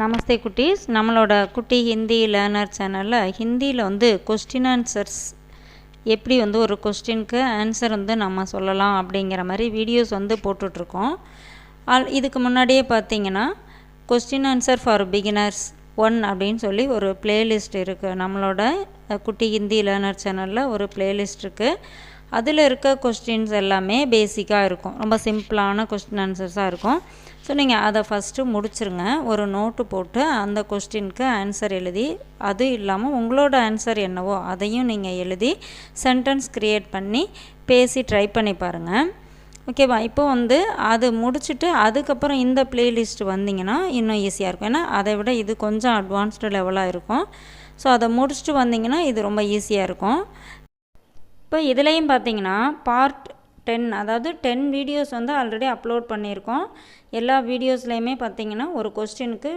நமஸ்தே குட்டீஸ். நம்மளோட குட்டி ஹிந்தி லேர்னர் சேனலில் ஹிந்தியில் வந்து கொஸ்டின் ஆன்சர்ஸ் எப்படி வந்து ஒரு கொஸ்டினுக்கு ஆன்சர் வந்து நம்ம சொல்லலாம் அப்படிங்கிற மாதிரி வீடியோஸ் வந்து போட்டுட்ருக்கோம். இதுக்கு முன்னாடியே பார்த்தீங்கன்னா கொஸ்டின் ஆன்சர் ஃபார் பிகினர்ஸ் 1 அப்படின்னு சொல்லி ஒரு பிளேலிஸ்ட் இருக்குது. நம்மளோட குட்டி ஹிந்தி லேர்னர் சேனலில் ஒரு பிளேலிஸ்ட் இருக்குது. அதில் இருக்க கொஸ்டின்ஸ் எல்லாமே பேசிக்காக இருக்கும், ரொம்ப சிம்பிளான கொஸ்டின் ஆன்சர்ஸாக இருக்கும். ஸோ நீங்கள் அதை ஃபஸ்ட்டு முடிச்சுருங்க. ஒரு நோட்டு போட்டு அந்த கொஸ்டினுக்கு ஆன்சர் எழுதி, அது இல்லாமல் உங்களோட ஆன்சர் என்னவோ அதையும் நீங்கள் எழுதி சென்டென்ஸ் க்ரியேட் பண்ணி பேசி ட்ரை பண்ணி பாருங்கள். ஓகேவா? இப்போ வந்து அது முடிச்சுட்டு அதுக்கப்புறம் இந்த பிளேலிஸ்ட் வந்தீங்கன்னா இன்னும் ஈஸியாக இருக்கும். ஏன்னா அதை விட இது கொஞ்சம் அட்வான்ஸ்டு லெவலாக இருக்கும். ஸோ அதை முடிச்சுட்டு வந்தீங்கன்னா இது ரொம்ப ஈஸியாக இருக்கும். இப்போ இதுலேயும் பார்த்தீங்கன்னா பார்ட் 10, அதாவது 10 வீடியோஸ் வந்து ஆல்ரெடி அப்லோட் பண்ணியிருக்கோம். எல்லா வீடியோஸ்லேயுமே பார்த்தீங்கன்னா ஒரு கொஸ்டினுக்கு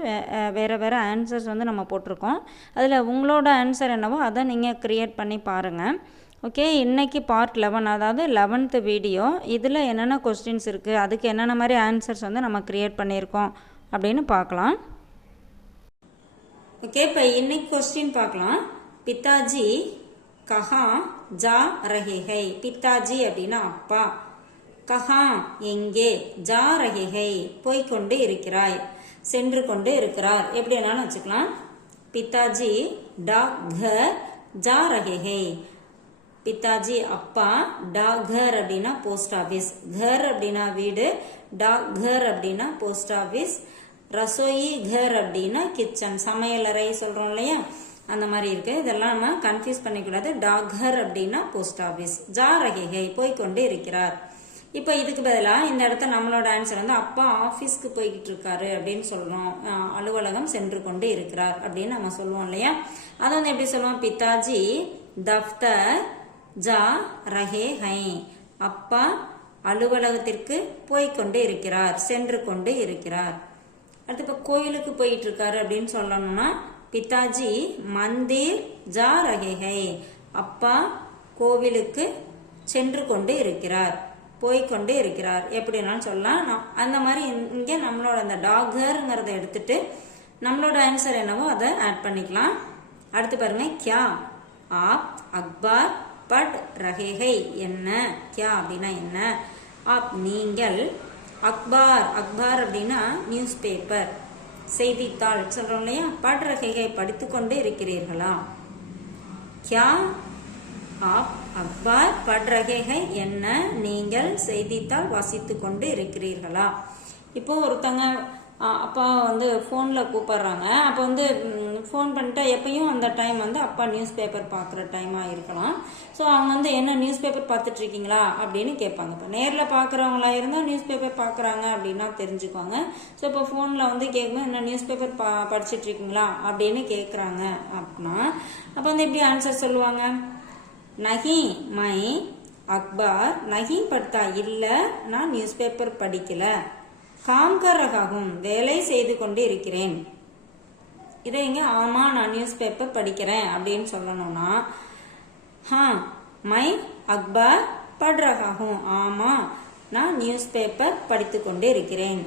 வேறு ஆன்சர்ஸ் வந்து நம்ம போட்டிருக்கோம். அதில் உங்களோட ஆன்சர் என்னவோ அதை நீங்கள் க்ரியேட் பண்ணி பாருங்கள். ஓகே, இன்றைக்கி பார்ட் 11, அதாவது 11th வீடியோ. இதில் என்னென்ன கொஸ்டின்ஸ் இருக்குது, அதுக்கு என்னென்ன மாதிரி ஆன்சர்ஸ் வந்து நம்ம க்ரியேட் பண்ணியிருக்கோம் அப்படின்னு பார்க்கலாம். ஓகே, இப்போ இன்னைக்கு கொஸ்டின் பார்க்கலாம். பிதாஜி கஹா ஜா ரஹே ஹை. பிதாஜி அப்படின்னா அப்பா, கஹா எங்கே, ஜா ரஹே ஹை போய்கொண்டு இருக்கிறாய், சென்று கொண்டு இருக்கிறார், எப்படி வேணாலும் வச்சுக்கலாம். பிதாஜி டாக்ஹர் ஜா ரஹே ஹை. பிதாஜி அப்பா, டாக்ஹர் அப்படின்னா போஸ்ட் ஆஃபீஸ், கர் அப்படின்னா வீடு, டாக்ஹர் அப்படின்னா போஸ்ட் ஆஃபீஸ், ரசோயி கர் அப்படின்னா கிச்சன், சமையலறை சொல்றோம் இல்லையா, அந்த மாதிரி இருக்கு. இதெல்லாம் நம்ம கன்ஃபியூஸ் பண்ணிக்கூடாது. டாக்ஹர் அப்படின்னா போஸ்ட் ஆஃபீஸ், ஜா ரஹே ஹை போய்கொண்டு இருக்கிறார். இப்போ இதுக்கு பதிலாக இந்த இடத்த நம்மளோட ஆன்சர் வந்து அப்பா ஆஃபீஸ்க்கு போய்கிட்டு இருக்காரு அப்படின்னு சொல்றோம். அலுவலகம் சென்று கொண்டு இருக்கிறார் அப்படின்னு நம்ம சொல்லுவோம் இல்லையா. அதை வந்து எப்படி சொல்லுவோம்? பிதாஜி தஃப்தர் ஜா ரஹே ஹை. அப்பா அலுவலகத்திற்கு போய்கொண்டு இருக்கிறார், சென்று கொண்டு இருக்கிறார். அடுத்து இப்போ கோயிலுக்கு போயிட்டு இருக்காரு அப்படின்னு சொல்லணும்னா பிதாஜி மந்திர் ஜா ரஹே ஹை. அப்பா கோவிலுக்கு சென்று கொண்டு இருக்கிறார், போய்கொண்டு இருக்கிறார், எப்படின்னாலும் சொல்லலாம். அந்த மாதிரி இங்கே நம்மளோட அந்த டாகர்ங்கிறத எடுத்துட்டு நம்மளோட ஆன்சர் என்னவோ அதை ஆட் பண்ணிக்கலாம். அடுத்து பாருங்க, கியா ஆப் அக்பார் பட் ரஹே ஹை. என்ன, கியா அப்படின்னா என்ன, ஆப் நீங்கள், அக்பார், அக்பார் அப்படின்னா நியூஸ் பேப்பர், செய்தித்தாள் சொல்றோம் இல்லையா, பட் ரஹே ஹை படித்து கொண்டு இருக்கிறீர்களா. கியா ஆப் அக்பார் பட் ரஹே ஹை, என்ன நீங்கள் செய்தித்தாள் வாசித்து கொண்டு இருக்கிறீர்களா. இப்போ ஒருத்தங்க அப்பா வந்து ஃபோனில் கூப்பிட்றாங்க. அப்போ வந்து ஃபோன் பண்ணிட்டா எப்பயும் அந்த டைம் வந்து அப்பா நியூஸ் பேப்பர் பார்க்குற டைமாக இருக்கலாம். ஸோ அவங்க வந்து என்ன நியூஸ் பேப்பர் பார்த்துட்டு இருக்கீங்களா அப்படின்னு கேட்பாங்க. இப்போ நேரில் பார்க்குறவங்களா இருந்தால் நியூஸ் பேப்பர் பார்க்குறாங்க அப்படின்னா தெரிஞ்சுக்குவாங்க. ஸோ இப்போ ஃபோனில் வந்து கேட்கும்போது என்ன நியூஸ் பேப்பர் படிச்சுட்டு இருக்கீங்களா அப்படின்னு கேட்குறாங்க அப்படின்னா அப்போ வந்து எப்படி ஆன்சர் சொல்லுவாங்க? நஹி மை அக்பார் நஹி படுத்தா, இல்லை நான் நியூஸ் பேப்பர் படிக்கல, காம் கர் ரகாகும் வேலை செய்து கொண்டு இருக்கிறேன். இதை இங்க ஆமா நான் நியூஸ் பேப்பர் படிக்கிறேன் அப்படின்னு சொல்லணும்னா ஹா மை அக்பார் பட் ரகாகும், ஆமா நான் நியூஸ் பேப்பர் படித்து கொண்டு இருக்கிறேன்.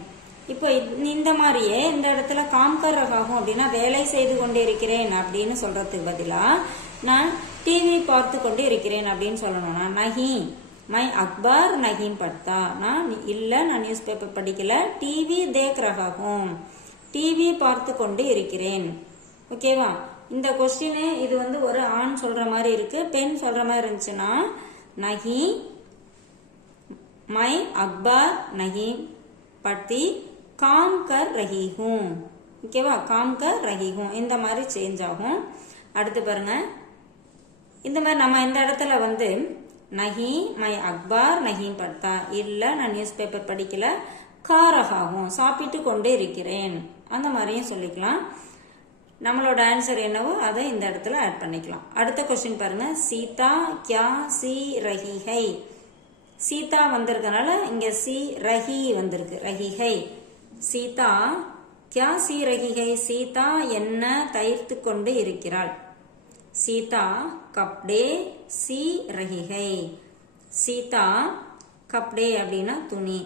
இப்போ இந்த மாதிரியே இந்த இடத்துல காம் கர் ரகாகும் அப்படின்னா வேலை செய்து கொண்டு இருக்கிறேன் அப்படின்னு சொல்றதுக்கு பதிலா நான் டிவி பார்த்து கொண்டு இருக்கிறேன் அப்படின்னு சொல்லணும்னா நஹி மை அக்பார் நஹீம் படுத்தா, நான் இல்லை நான் நியூஸ் பேப்பர் படிக்கல, டிவி தேக் ரகாகும் டிவி பார்த்து கொண்டு இருக்கிறேன். ஓகேவா? இந்த கொஸ்டின் இது வந்து ஒரு ஆண் சொல்ற மாதிரி இருக்கு, பெண் சொல்ற மாதிரி இருந்துச்சுன்னா நஹி மை அக்பார் நஹீம் படுத்தி காம் கர் ரஹி ஹூம். ஓகேவா? காம் கர் ரஹி ஹூம் இந்த மாதிரி சேஞ்ச் ஆகும். அடுத்து பாருங்க, இந்த மாதிரி நம்ம இந்த இடத்துல வந்து நஹி மை அக்பார் நஹீம் படுத்தா, இல்லை நான் நியூஸ் பேப்பர் படிக்கல, காரகாகும் சாப்பிட்டு கொண்டு இருக்கிறேன், அந்த மாதிரியும் சொல்லிக்கலாம். நம்மளோட ஆன்சர் என்னவோ அதை இந்த இடத்துல ஆட் பண்ணிக்கலாம். அடுத்த கொஸ்டின் பாருங்க, சீதா கியா சி ரஹி ஹை. சீதா வந்திருக்கனால இங்க சி ரஹி வந்திருக்கு, ரஹி ஹை. சீதா கியா சி ரஹி ஹை, சீதா என்ன தைத்து கொண்டு இருக்கிறாள். சீதா கப்டே சி ரஹி ஹை. சீதா கப்டே அப்படின்னா துணி,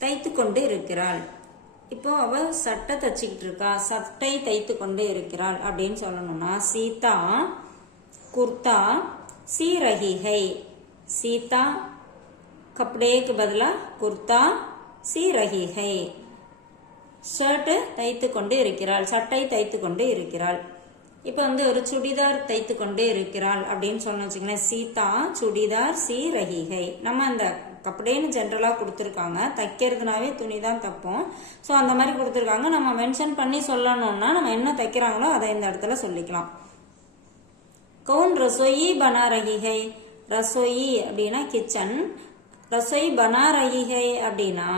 தைத்து கொண்டு இருக்கிறாள். இப்போ அவ சட்டை தச்சுக்கிட்டு இருக்கா, சட்டை தைத்து கொண்டு இருக்கிறாள் அப்படின்னு சொல்லணும்னா சீதா குர்தா सी रही है. सीता कपड़े के बदला कुर्ता सी रही है. ஷர்ட் தைத்து கொண்டு இருக்கிறாள், சட்டை தைத்து கொண்டு இருக்கிறாள். இப்போ வந்து ஒரு சுடிதார் தைத்து கொண்டு இருக்கிறாள் அப்படின்னு சொன்ன வச்சுங்களேன், சீதா சுடிதார் சி ரஹிகை. நம்ம அந்த கப்படேன்னு ஜென்ரலா கொடுத்துருக்காங்க, தைக்கிறதுனாவே துணி தான் தைப்போம். ஸோ அந்த மாதிரி கொடுத்துருக்காங்க. நம்ம மென்ஷன் பண்ணி சொல்லணும்னா நம்ம என்ன தைக்கிறாங்களோ அதை இந்த இடத்துல சொல்லிக்கலாம். கவுன் ரசோயி பனா ரஹிகை. ரசோயி அப்படின்னா கிச்சன், ரசோய் பனா ரஹிகை அப்படின்னா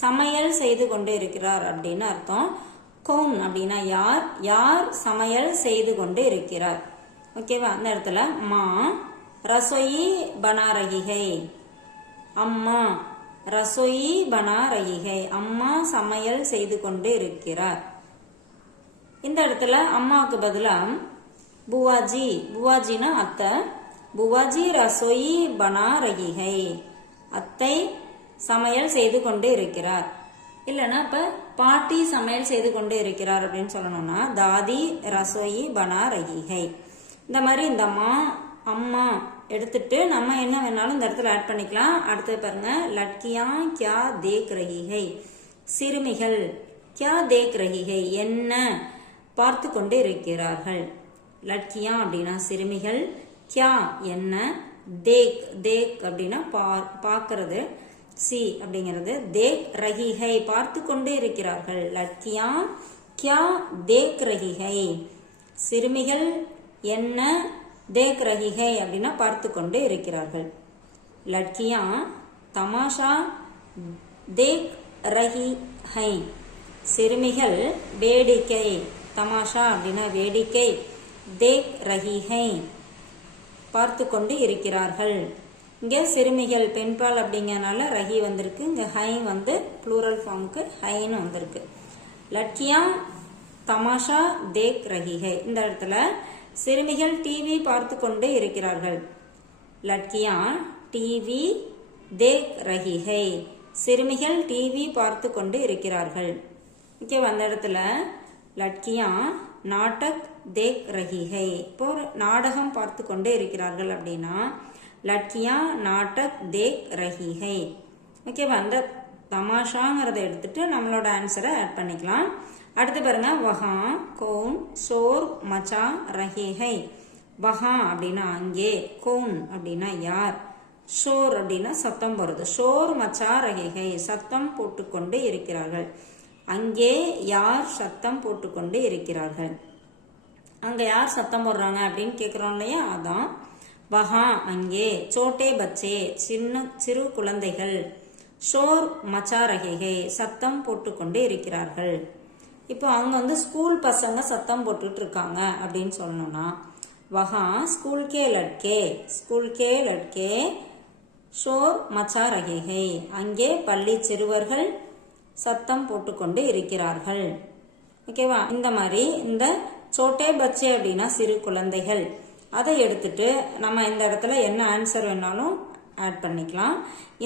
சமையல் செய்து கொண்டு இருக்கிறார் அப்படின்னு அர்த்தம். கவுன் அப்படின்னா யார், யார் சமையல் செய்து கொண்டு இருக்கிறார். ஓகேவா? அந்த இடத்துல மா ரசோயி பனா ரஹிகை, அம்மா ரசோயி பனா ரஹிகை, அம்மா சமையல் செய்து கொண்டு இருக்கிறார். இந்த இடத்துல அம்மாவுக்கு பதிலா புவாஜி, புவாஜினா அத்தை, புவாஜி ரசோயி பனா ரஹிகை, அத்தை சமையல் செய்து கொண்டு இருக்கிறார். இல்லைன்னா இப்ப பாட்டி சமையல் செய்து கொண்டு இருக்கிறார் அப்படின்னு சொல்லணும்னா தாதி ரசோயி பனா ரஹிகை. இந்த மாதிரி இந்த அம்மா எடுத்துட்டு நம்ம என்ன வேணாலும் இந்த இடத்துல ஆட் பண்ணிக்கலாம். அடுத்து பாருங்க, லட்கியா கியா தேக் ரஹிகை, சிறுமிகள் கியா தேக் ரஹிகை என்ன பார்த்து கொண்டு இருக்கிறார்கள். லட்கியா அப்படின்னா சிறுமிகள், கியா என்ன, தேக் தேக் அப்படின்னா பார்க்கிறது, சி அப்படிங்கிறது, தேக் ரஹிகை பார்த்து கொண்டு இருக்கிறார்கள். லட்கியா கியா தேக் ரஹிகை, சிறுமிகள் என்ன தேக் ரஹிகை அப்படின்னா பார்த்து கொண்டு இருக்கிறார்கள். லட்கியா தமாஷா தேக் ரஹிகை, சிறுமிகள் வேடிக்கை, தமாஷா அப்படின்னா வேடிக்கை, தேக் ரஹிகை பார்த்து கொண்டு இருக்கிறார்கள். இங்க சிறுமிகள் பெண்பால் அப்படிங்கறனால ரஹி வந்திருக்கு, இங்க ஹை வந்து ப்ளூரல் ஃபார்முக்கு ஹைன்னு வந்திருக்கு. லட்கியா தமாஷா தேக் ரஹிகை. இந்த இடத்துல சிறுமிகள் டிவி பார்த்து கொண்டு இருக்கிறார்கள். லட்கியா டிவி தேக் ரஹிகை, சிறுமிகள் டிவி பார்த்து கொண்டு இருக்கிறார்கள். ஓகே, அந்த இடத்துல லட்கியா நாடக் தேக் ரஹிகை, இப்போ நாடகம் பார்த்து கொண்டு இருக்கிறார்கள் அப்படின்னா லட்கியா நாடக் தேக் ரஹிகை. ஓகேவா? அந்த தமாஷாங்கிறத எடுத்துட்டு நம்மளோட ஆன்சரை ஆட் பண்ணிக்கலாம். அடுத்து பாருங்க, வஹா கௌன் ஷோர் மச்சா ரஹிகை. வஹா அப்படின்னா அங்கே, கௌன் அப்படின்னா யார், ஷோர் அப்படின்னா சத்தம் போடுறது, ஷோர் மச்சா ரஹிகை சத்தம் போட்டுக்கொண்டு இருக்கிறார்கள். அங்கே யார் சத்தம் போட்டுக்கொண்டு இருக்கிறார்கள். அங்க யார் சத்தம் போடுறாங்க அப்படின்னு கேக்குறோம் இல்லையா, அதான் வஹா அங்கே, சோட்டே பச்சே சிறு குழந்தைகள், ஷோர் மச்சா ரஹிகை சத்தம் போட்டுக்கொண்டு இருக்கிறார்கள். இப்போ அங்க வந்து ஸ்கூல் பசங்க சத்தம் போட்டுட்டு இருக்காங்க அப்படின்னு சொல்லணும்னா வஹா ஸ்கூல் கே லட்கே ஷோர் மச்சா ரஹிகை, அங்கே பள்ளி சிறுவர்கள் சத்தம் போட்டுக்கொண்டு இருக்கிறார்கள். ஓகேவா? இந்த மாதிரி இந்த சோட்டே பச்சே அப்படின்னா சிறு குழந்தைகள், அதை எடுத்துட்டு நம்ம இந்த இடத்துல என்ன ஆன்சர் வேணாலும் ஆட் பண்ணிக்கலாம்.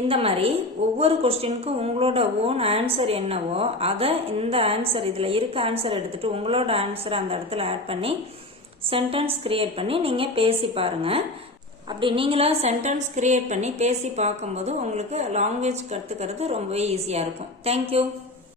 இந்த மாதிரி ஒவ்வொரு கொஸ்டினுக்கும் உங்களோட ஓன் ஆன்சர் என்னவோ அதை இந்த ஆன்சர் இதுல இருக்க ஆன்சர் எடுத்துட்டு உங்களோட ஆன்சர் அந்த இடத்துல ஆட் பண்ணி சென்டென்ஸ் கிரியேட் பண்ணி நீங்க பேசி பாருங்க. அப்படி நீங்களா சென்டென்ஸ் கிரியேட் பண்ணி பேசி பார்க்கும்போது உங்களுக்கு லாங்குவேஜ் கற்றுக்கிறது ரொம்பவே ஈஸியா இருக்கும். தேங்க்யூ.